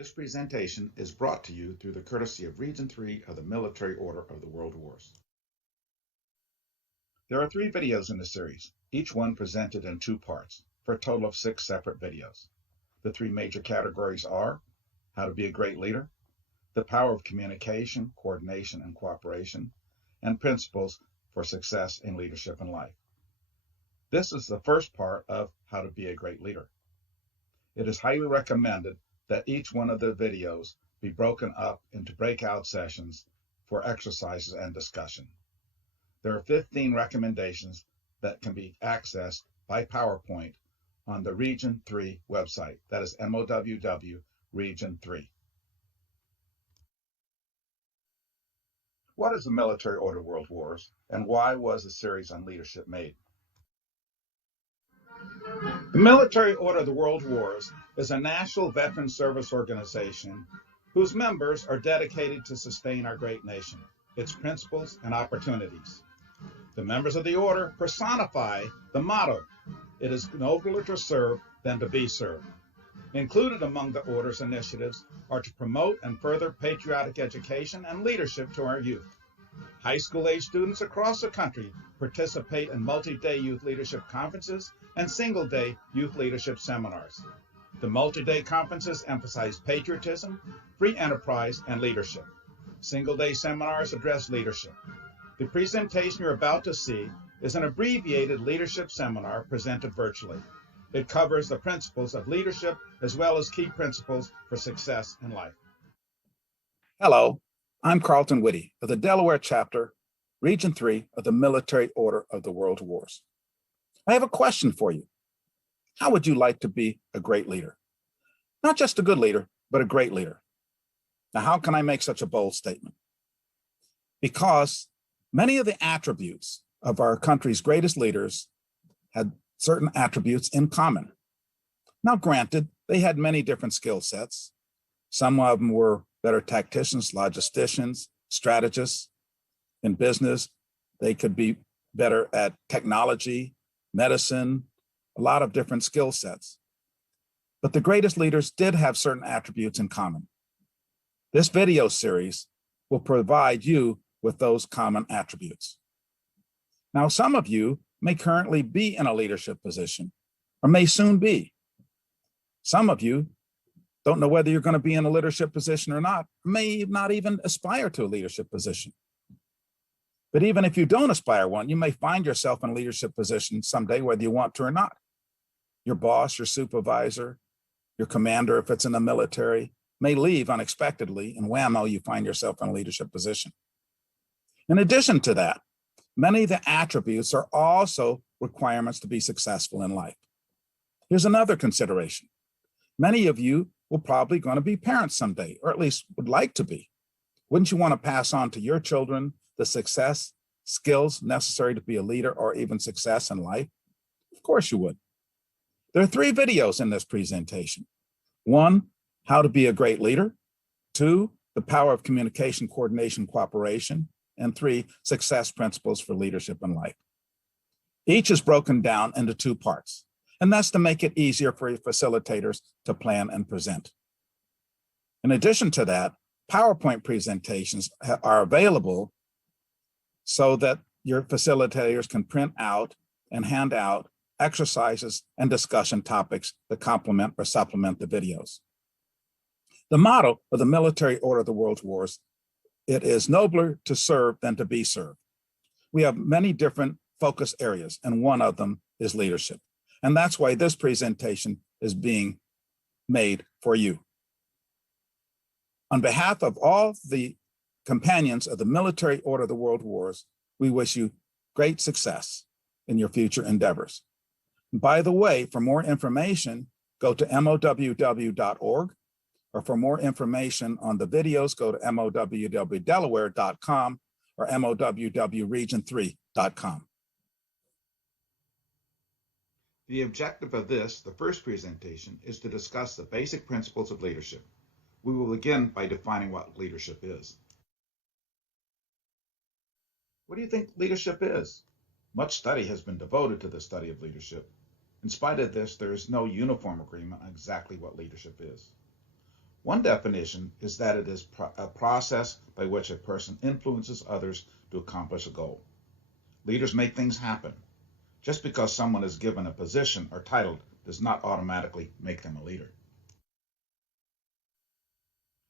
This presentation is brought to you through the courtesy of Region 3 of the Military Order of the World Wars. There are 3 videos in the series, each one presented in 2 parts, for a total of 6 separate videos. The 3 major categories are how to be a great leader, the power of communication, coordination, and cooperation, and principles for success in leadership and life. This is the first part of how to be a great leader. It is highly recommended that each one of the videos be broken up into breakout sessions for exercises and discussion. There are 15 recommendations that can be accessed by PowerPoint on the Region 3 website. That is MOWW Region 3. What is the Military Order World Wars, and why was the series on leadership made? The Military Order of the World Wars is a national veteran service organization whose members are dedicated to sustain our great nation, its principles and opportunities. The members of the order personify the motto, "It is nobler to serve than to be served." Included among the order's initiatives are to promote and further patriotic education and leadership to our youth. High school-age students across the country participate in multi-day youth leadership conferences and single-day youth leadership seminars. The multi-day conferences emphasize patriotism, free enterprise, and leadership. Single-day seminars address leadership. The presentation you're about to see is an abbreviated leadership seminar presented virtually. It covers the principles of leadership as well as key principles for success in life. Hello, I'm Carlton Whitty of the Delaware Chapter, Region 3 of the Military Order of the World Wars. I have a question for you. How would you like to be a great leader? Not just a good leader, but a great leader. Now, how can I make such a bold statement? Because many of the attributes of our country's greatest leaders had certain attributes in common. Now, granted, they had many different skill sets. Some of them were better tacticians, logisticians, strategists. In business, they could be better at technology, medicine, a lot of different skill sets. But the greatest leaders did have certain attributes in common. This video series will provide you with those common attributes. Now, some of you may currently be in a leadership position or may soon be. Some of you don't know whether you're going to be in a leadership position or not, may not even aspire to a leadership position. But even if you don't aspire one, you may find yourself in a leadership position someday, whether you want to or not. Your boss, your supervisor, your commander, if it's in the military, may leave unexpectedly, and whammo, you find yourself in a leadership position. In addition to that, many of the attributes are also requirements to be successful in life. Here's another consideration. Many of you will probably going to be parents someday, or at least would like to be. Wouldn't you want to pass on to your children the success, skills necessary to be a leader or even success in life? Of course you would. There are 3 videos in this presentation. 1, how to be a great leader. 2, the power of communication, coordination, cooperation. And 3, success principles for leadership in life. Each is broken down into 2 parts, and that's to make it easier for your facilitators to plan and present. In addition to that, PowerPoint presentations are available so that your facilitators can print out and hand out exercises and discussion topics that complement or supplement the videos. The motto of the Military Order of the World Wars, it is nobler to serve than to be served. We have many different focus areas, and one of them is leadership. And that's why this presentation is being made for you. On behalf of all the companions of the Military Order of the World Wars, we wish you great success in your future endeavors. And by the way, for more information, go to MOWW.org, or for more information on the videos, go to MOWWDelaware.com or MOWWRegion3.com. The objective of this, the first presentation, is to discuss the basic principles of leadership. We will begin by defining what leadership is. What do you think leadership is? Much study has been devoted to the study of leadership. In spite of this, there is no uniform agreement on exactly what leadership is. One definition is that it is a process by which a person influences others to accomplish a goal. Leaders make things happen. Just because someone is given a position or title does not automatically make them a leader.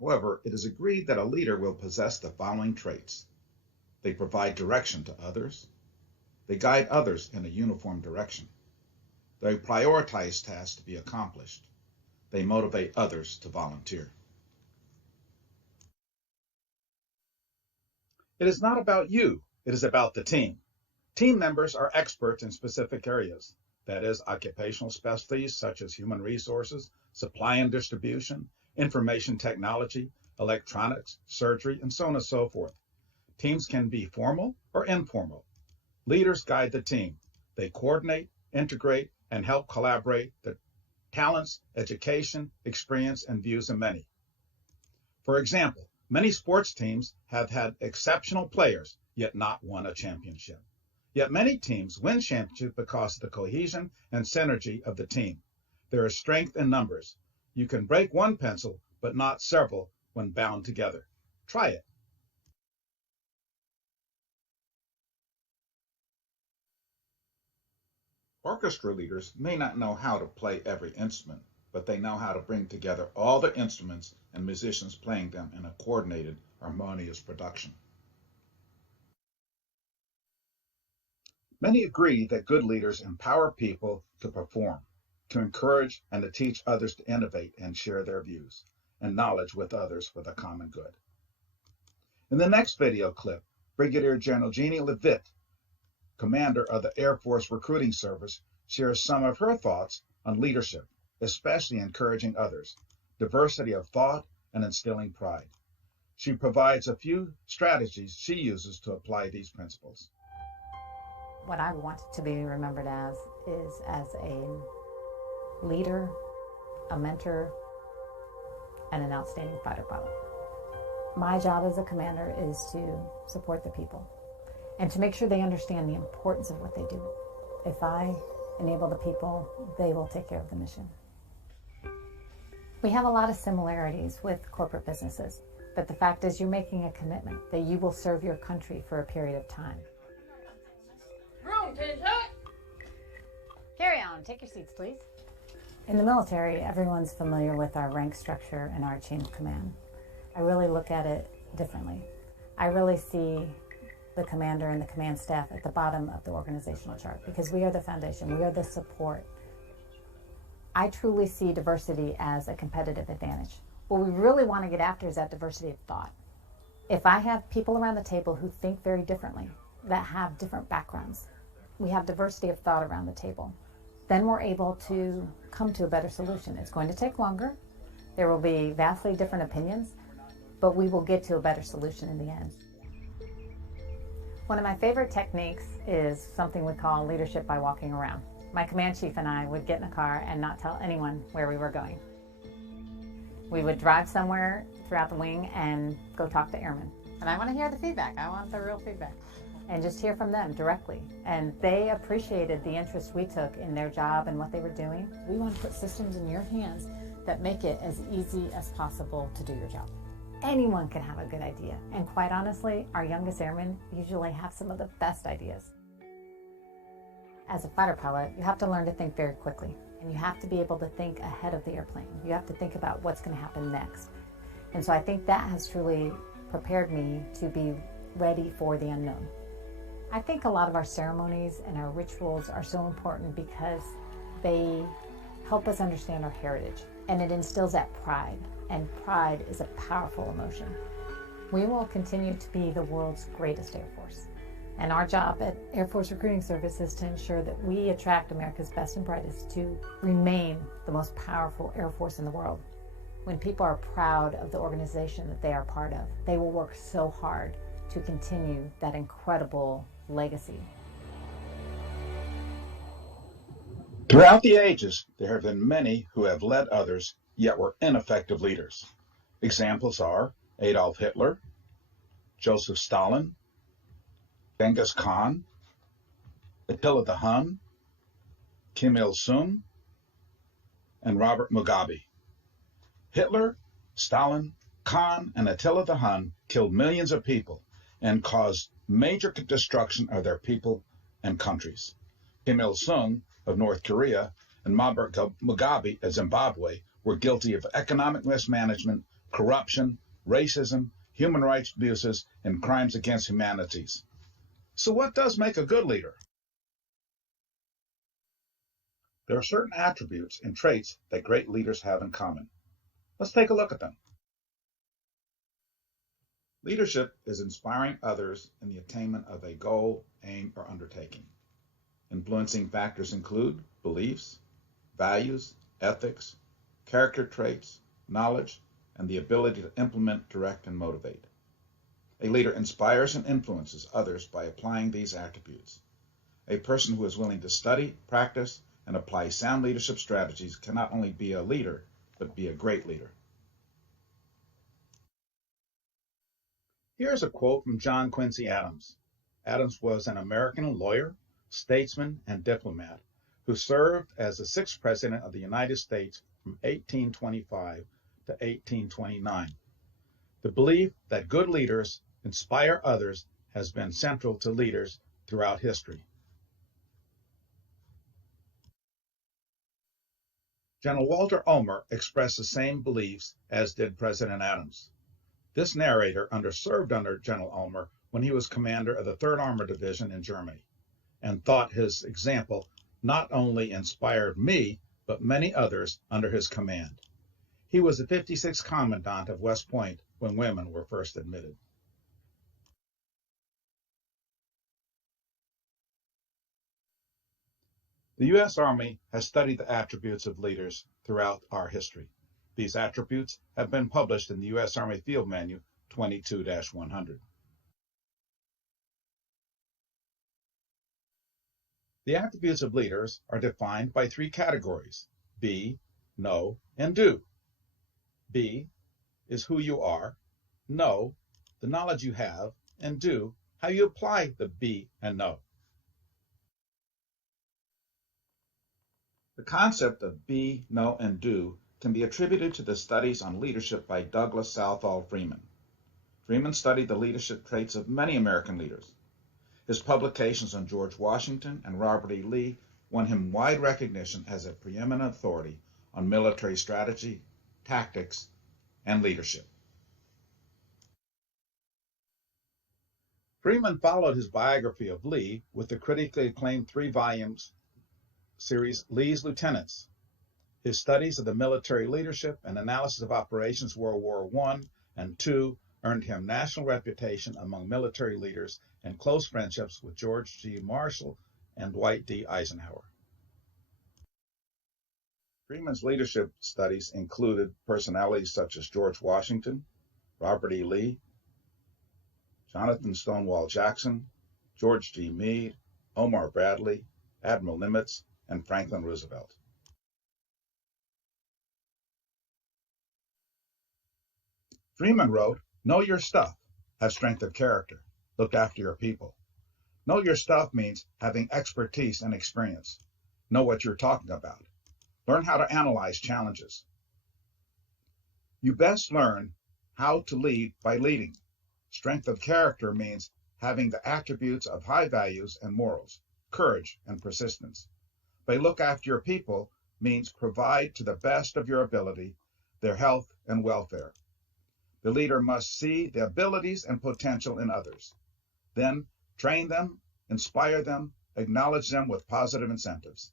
However, it is agreed that a leader will possess the following traits. They provide direction to others. They guide others in a uniform direction. They prioritize tasks to be accomplished. They motivate others to volunteer. It is not about you, it is about the team. Team members are experts in specific areas, that is, occupational specialties such as human resources, supply and distribution, information technology, electronics, surgery, and so on and so forth. Teams can be formal or informal. Leaders guide the team. They coordinate, integrate, and help collaborate the talents, education, experience, and views of many. For example, many sports teams have had exceptional players, yet not won a championship. Yet many teams win championships because of the cohesion and synergy of the team. There is strength in numbers. You can break one pencil, but not several when bound together. Try it. Orchestra leaders may not know how to play every instrument, but they know how to bring together all the instruments and musicians playing them in a coordinated, harmonious production. Many agree that good leaders empower people to perform, to encourage, and to teach others to innovate and share their views and knowledge with others for the common good. In the next video clip, Brigadier General Jeannie Levitt, commander of the Air Force Recruiting Service, shares some of her thoughts on leadership, especially encouraging others, diversity of thought, and instilling pride. She provides a few strategies she uses to apply these principles. What I want to be remembered as is as a leader, a mentor, and an outstanding fighter pilot. My job as a commander is to support the people and to make sure they understand the importance of what they do. If I enable the people, they will take care of the mission. We have a lot of similarities with corporate businesses, but the fact is you're making a commitment that you will serve your country for a period of time. Carry on, take your seats, please. In the military, everyone's familiar with our rank structure and our chain of command. I really look at it differently. I really see the commander and the command staff at the bottom of the organizational chart because we are the foundation, we are the support. I truly see diversity as a competitive advantage. What we really want to get after is that diversity of thought. If I have people around the table who think very differently, that have different backgrounds, we have diversity of thought around the table, then we're able to come to a better solution. It's going to take longer. There will be vastly different opinions, but we will get to a better solution in the end. One of my favorite techniques is something we call leadership by walking around. My command chief and I would get in a car and not tell anyone where we were going. We would drive somewhere throughout the wing and go talk to airmen. And I want to hear the feedback. I want the real feedback. And just hear from them directly. And they appreciated the interest we took in their job and what they were doing. We want to put systems in your hands that make it as easy as possible to do your job. Anyone can have a good idea. And quite honestly, our youngest airmen usually have some of the best ideas. As a fighter pilot, you have to learn to think very quickly. And you have to be able to think ahead of the airplane. You have to think about what's going to happen next. And so I think that has truly prepared me to be ready for the unknown. I think a lot of our ceremonies and our rituals are so important because they help us understand our heritage, and it instills that pride, and pride is a powerful emotion. We will continue to be the world's greatest Air Force, and our job at Air Force Recruiting Service is to ensure that we attract America's best and brightest to remain the most powerful Air Force in the world. When people are proud of the organization that they are part of, they will work so hard to continue that incredible legacy. Throughout the ages, there have been many who have led others, yet were ineffective leaders. Examples are Adolf Hitler, Joseph Stalin, Genghis Khan, Attila the Hun, Kim Il-sung, and Robert Mugabe. Hitler Stalin, Khan, and Attila the Hun killed millions of people and caused major destruction of their people and countries. Kim Il-sung of North Korea and Mugabe of Zimbabwe were guilty of economic mismanagement, corruption, racism, human rights abuses, and crimes against humanity. So what does make a good leader? There are certain attributes and traits that great leaders have in common. Let's take a look at them. Leadership is inspiring others in the attainment of a goal, aim, or undertaking. Influencing factors include beliefs, values, ethics, character traits, knowledge, and the ability to implement, direct, and motivate. A leader inspires and influences others by applying these attributes. A person who is willing to study, practice, and apply sound leadership strategies can not only be a leader, but be a great leader. Here's a quote from John Quincy Adams. Adams was an American lawyer, statesman, and diplomat who served as the 6th President of the United States from 1825 to 1829. The belief that good leaders inspire others has been central to leaders throughout history. General Walter Ulmer expressed the same beliefs as did President Adams. This narrator served under General Ulmer when he was commander of the 3rd Armored Division in Germany, and thought his example not only inspired me, but many others under his command. He was the 56th Commandant of West Point when women were first admitted. The U.S. Army has studied the attributes of leaders throughout our history. These attributes have been published in the U.S. Army Field Manual 22-100. The attributes of leaders are defined by 3 categories: be, know, and do. Be is who you are, know, the knowledge you have, and do, how you apply the be and know. The concept of be, know, and do can be attributed to the studies on leadership by Douglas Southall Freeman. Freeman studied the leadership traits of many American leaders. His publications on George Washington and Robert E. Lee won him wide recognition as a preeminent authority on military strategy, tactics, and leadership. Freeman followed his biography of Lee with the critically acclaimed 3-volume series Lee's Lieutenants. His studies of the military leadership and analysis of operations World War I and II earned him national reputation among military leaders and close friendships with George G. Marshall and Dwight D. Eisenhower. Freeman's leadership studies included personalities such as George Washington, Robert E. Lee, Jonathan Stonewall Jackson, George G. Meade, Omar Bradley, Admiral Nimitz, and Franklin Roosevelt. Freeman wrote, "Know your stuff, have strength of character, look after your people." Know your stuff means having expertise and experience. Know what you're talking about. Learn how to analyze challenges. You best learn how to lead by leading. Strength of character means having the attributes of high values and morals, courage and persistence. By look after your people means provide to the best of your ability their health and welfare. The leader must see the abilities and potential in others. Then train them, inspire them, acknowledge them with positive incentives.